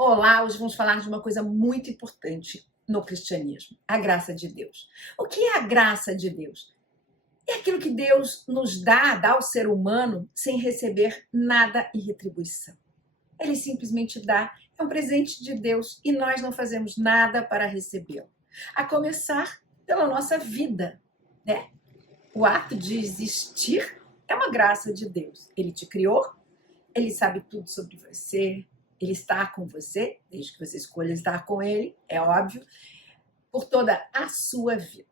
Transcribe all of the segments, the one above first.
Olá, hoje vamos falar de uma coisa muito importante no cristianismo, a graça de Deus. O que é a graça de Deus? É aquilo que Deus nos dá ao ser humano sem receber nada em retribuição. Ele simplesmente dá, é um presente de Deus e nós não fazemos nada para recebê-lo. A começar pela nossa vida, né? O ato de existir é uma graça de Deus. Ele te criou, ele sabe tudo sobre você, ele está com você, desde que você escolha estar com ele, é óbvio, por toda a sua vida.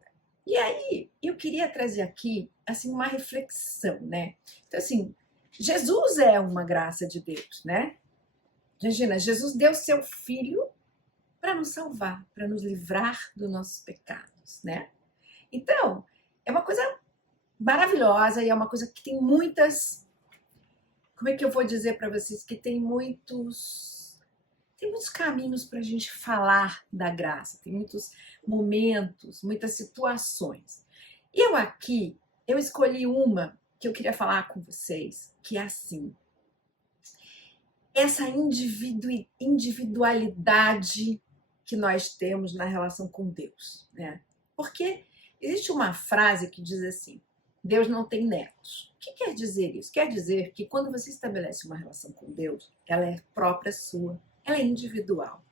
E aí, eu queria trazer aqui, assim, uma reflexão, né? Então, assim, Jesus é uma graça de Deus, né? Imagina, Jesus deu seu filho para nos salvar, para nos livrar dos nossos pecados, né? Então, é uma coisa maravilhosa e é uma coisa que tem muitas... Como é que eu vou dizer para vocês? Que tem muitos caminhos para a gente falar da graça, tem muitos momentos, muitas situações. E eu escolhi uma que eu queria falar com vocês, que é assim, essa individualidade que nós temos na relação com Deus, né? Porque existe uma frase que diz assim: Deus não tem netos. O que quer dizer isso? Quer dizer que quando você estabelece uma relação com Deus, ela é própria sua, ela é individual.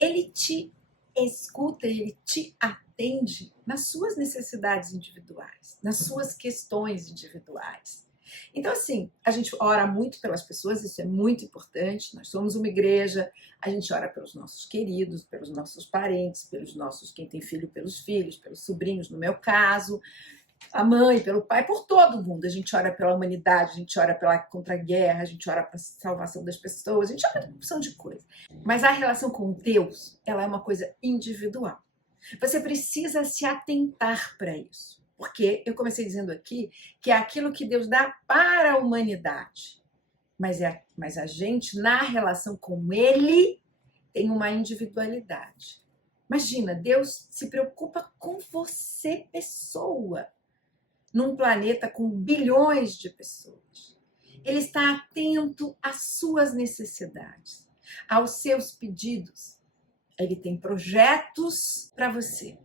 Ele te escuta, ele te atende nas suas necessidades individuais, nas suas questões individuais. Então, assim, a gente ora muito pelas pessoas, isso é muito importante. Nós somos uma igreja, a gente ora pelos nossos queridos, pelos nossos parentes, pelos nossos, quem tem filho, pelos filhos, pelos sobrinhos, no meu caso, a mãe, pelo pai, por todo mundo. A gente ora pela humanidade, a gente ora contra a guerra, a gente ora para a salvação das pessoas, a gente ora por uma opção de coisa. Mas a relação com Deus, ela é uma coisa individual. Você precisa se atentar para isso. Porque eu comecei dizendo aqui que é aquilo que Deus dá para a humanidade. Mas a gente, na relação com Ele, tem uma individualidade. Imagina, Deus se preocupa com você, pessoa, num planeta com bilhões de pessoas. Ele está atento às suas necessidades, aos seus pedidos. Ele tem projetos para você,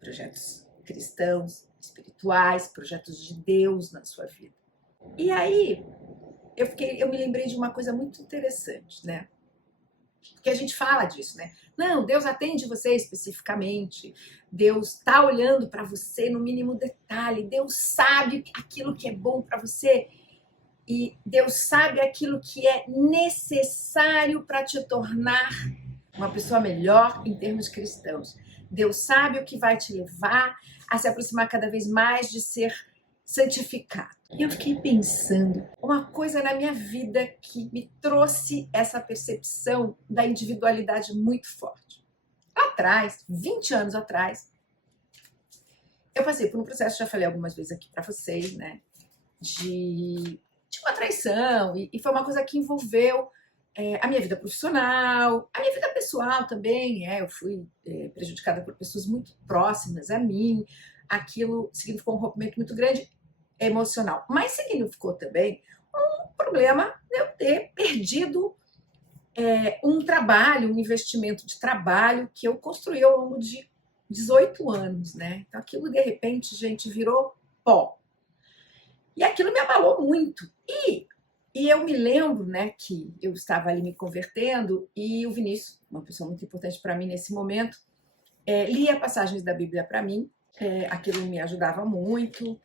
projetos cristãos, espirituais, projetos de Deus na sua vida. E aí, eu me lembrei de uma coisa muito interessante, né? Porque a gente fala disso, né? Não, Deus atende você especificamente. Deus está olhando para você no mínimo detalhe. Deus sabe aquilo que é bom para você. E Deus sabe aquilo que é necessário para te tornar uma pessoa melhor em termos cristãos. Deus sabe o que vai te levar a se aproximar cada vez mais de ser santificado. E eu fiquei pensando uma coisa na minha vida que me trouxe essa percepção da individualidade muito forte. Lá atrás, 20 anos atrás, eu passei por um processo, já falei algumas vezes aqui para vocês, né, de uma traição, e foi uma coisa que envolveu a minha vida profissional, a minha vida pessoal também. Eu fui prejudicada por pessoas muito próximas a mim. Aquilo significou um rompimento muito grande emocional, mas significou também um problema de eu ter perdido um trabalho, um investimento de trabalho que eu construí ao longo de 18 anos, né? Então aquilo de repente, gente, virou pó. E aquilo me abalou muito. E eu me lembro, né, que eu estava ali me convertendo e o Vinícius, uma pessoa muito importante para mim nesse momento, lia passagens da Bíblia para mim. Aquilo me ajudava muito.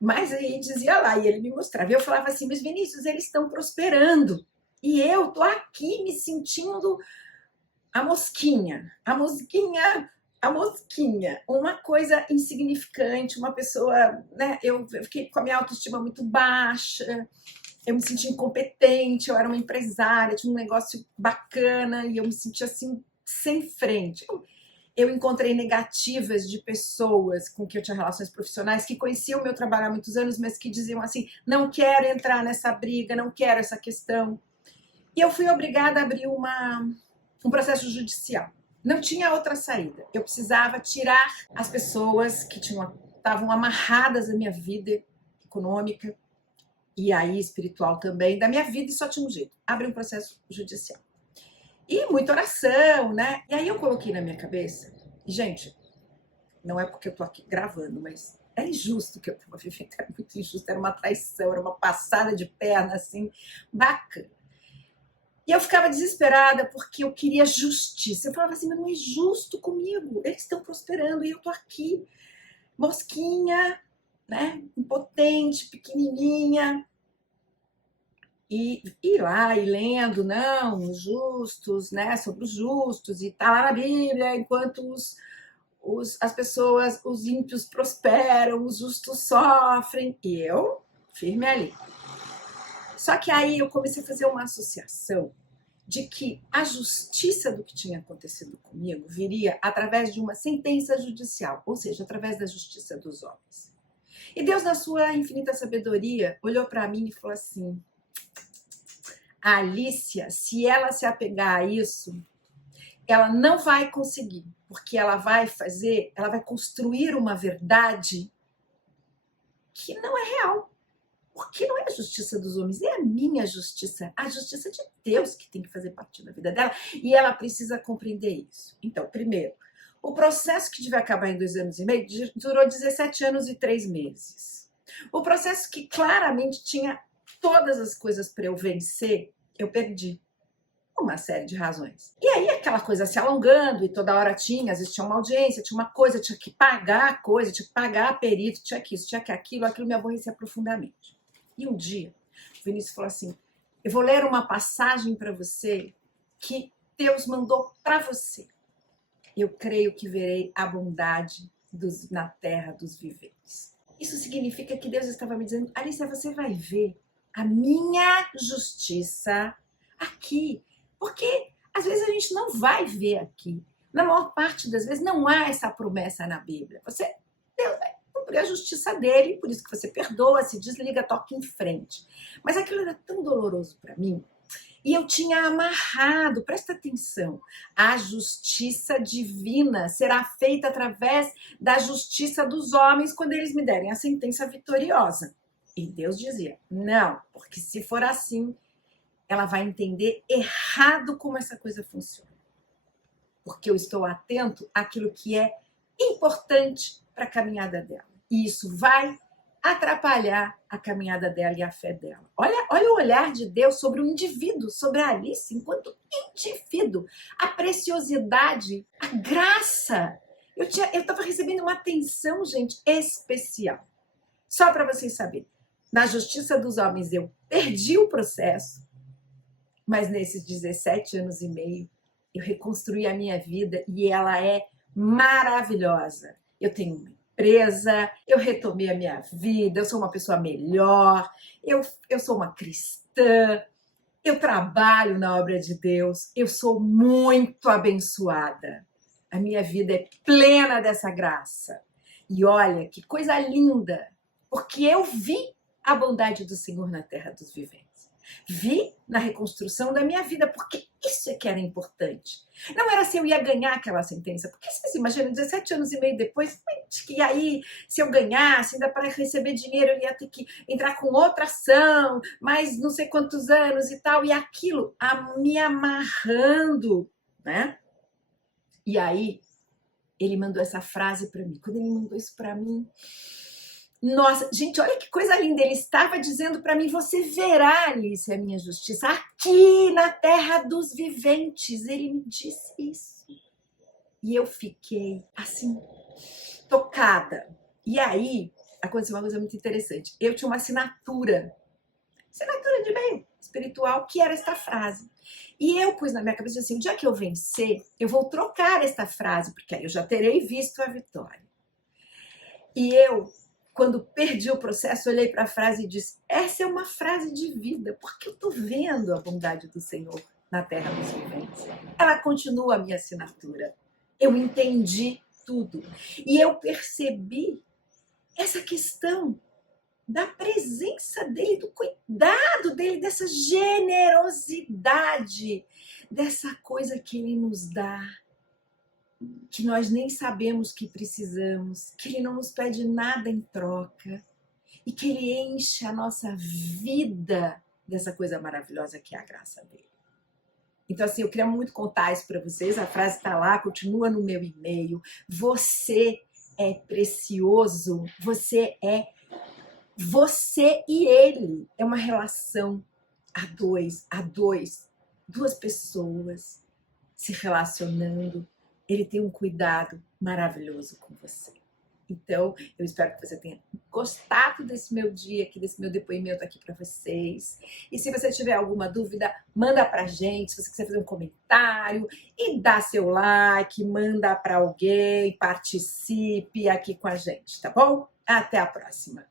Mas aí dizia lá, e ele me mostrava. E eu falava assim, mas Vinícius, eles estão prosperando. E eu tô aqui me sentindo a mosquinha, uma coisa insignificante, uma pessoa, né? Eu fiquei com a minha autoestima muito baixa, eu me sentia incompetente, eu era uma empresária, tinha um negócio bacana e eu me sentia assim, sem frente. Eu encontrei negativas de pessoas com quem eu tinha relações profissionais que conheciam o meu trabalho há muitos anos, mas que diziam assim, não quero entrar nessa briga, não quero essa questão. E eu fui obrigada a abrir um processo judicial. Não tinha outra saída. Eu precisava tirar as pessoas que estavam amarradas à minha vida econômica e aí espiritual também, da minha vida, e só tinha um jeito, abrir um processo judicial. E muita oração, né? E aí eu coloquei na minha cabeça, e, gente, não é porque eu tô aqui gravando, mas é injusto o que eu tava vivendo, era muito injusto, era uma traição, era uma passada de perna, assim, bacana. E eu ficava desesperada porque eu queria justiça. Eu falava assim, mas não é justo comigo, eles estão prosperando e eu tô aqui, mosquinha, né? Impotente, pequenininha. E lá, e lendo, não, os justos, né, sobre os justos, e tá lá na Bíblia, enquanto as pessoas, os ímpios prosperam, os justos sofrem, e eu, firme ali. Só que aí eu comecei a fazer uma associação de que a justiça do que tinha acontecido comigo viria através de uma sentença judicial, ou seja, através da justiça dos homens. E Deus, na sua infinita sabedoria, olhou para mim e falou assim, a Alicia, se ela se apegar a isso, ela não vai conseguir, porque ela vai construir uma verdade que não é real. Porque não é a justiça dos homens, é a minha justiça, a justiça de Deus que tem que fazer parte da vida dela, e ela precisa compreender isso. Então, primeiro, o processo que devia acabar em 2 anos e meio durou 17 anos e 3 meses. O processo que claramente tinha todas as coisas para eu vencer, eu perdi. Uma série de razões. E aí aquela coisa se alongando, e toda hora tinha, às vezes tinha uma audiência, tinha uma coisa, tinha que pagar a coisa, tinha que pagar a perito, tinha que isso, tinha que aquilo me aborrecia profundamente. E um dia, o Vinícius falou assim, eu vou ler uma passagem para você que Deus mandou para você. Eu creio que verei a bondade na terra dos viventes. Isso significa que Deus estava me dizendo, Alicia, você vai ver a minha justiça aqui. Porque às vezes a gente não vai ver aqui. Na maior parte das vezes não há essa promessa na Bíblia. Deus vai cumprir a justiça dele, por isso que você perdoa, se desliga, toca em frente. Mas aquilo era tão doloroso para mim. E eu tinha amarrado, presta atenção, a justiça divina será feita através da justiça dos homens quando eles me derem a sentença vitoriosa. E Deus dizia, não, porque se for assim, ela vai entender errado como essa coisa funciona. Porque eu estou atento àquilo que é importante para a caminhada dela. E isso vai atrapalhar a caminhada dela e a fé dela. Olha o olhar de Deus sobre o indivíduo, sobre a Alice, enquanto indivíduo. A preciosidade, a graça. Eu estava recebendo uma atenção, gente, especial. Só para vocês saberem. Na justiça dos homens, eu perdi o processo, mas nesses 17 anos e meio, eu reconstruí a minha vida e ela é maravilhosa. Eu tenho uma empresa, eu retomei a minha vida, eu sou uma pessoa melhor, eu sou uma cristã, eu trabalho na obra de Deus, eu sou muito abençoada. A minha vida é plena dessa graça. E olha, que coisa linda, porque eu vi a bondade do Senhor na terra dos viventes. Vi na reconstrução da minha vida, porque isso é que era importante. Não era se eu ia ganhar aquela sentença, porque vocês imaginam, 17 anos e meio depois, que aí, se eu ganhasse, ainda para receber dinheiro, eu ia ter que entrar com outra ação, mais não sei quantos anos e tal, e aquilo me amarrando, né? E aí, ele mandou essa frase para mim. Quando ele mandou isso para mim, nossa, gente, olha que coisa linda. Ele estava dizendo para mim, você verá, Alice, a minha justiça aqui na terra dos viventes. Ele me disse isso. E eu fiquei, assim, tocada. E aí, aconteceu uma coisa muito interessante. Eu tinha uma assinatura de meio espiritual, que era esta frase. E eu pus na minha cabeça assim, o dia que eu vencer, eu vou trocar esta frase, porque aí eu já terei visto a vitória. E eu, quando perdi o processo, olhei para a frase e disse, essa é uma frase de vida, porque eu estou vendo a bondade do Senhor na terra dos viventes. Ela continua a minha assinatura. Eu entendi tudo. E eu percebi essa questão da presença dele, do cuidado dele, dessa generosidade, dessa coisa que ele nos dá, que nós nem sabemos que precisamos, que ele não nos pede nada em troca e que ele enche a nossa vida dessa coisa maravilhosa que é a graça dele. Então, assim, eu queria muito contar isso para vocês. A frase está lá, continua no meu e-mail. Você é precioso. Você e ele. É uma relação a dois, duas pessoas se relacionando. Ele tem um cuidado maravilhoso com você. Então, eu espero que você tenha gostado desse meu dia aqui, desse meu depoimento aqui para vocês. E se você tiver alguma dúvida, manda pra gente. Se você quiser fazer um comentário e dá seu like, manda para alguém, participe aqui com a gente, tá bom? Até a próxima.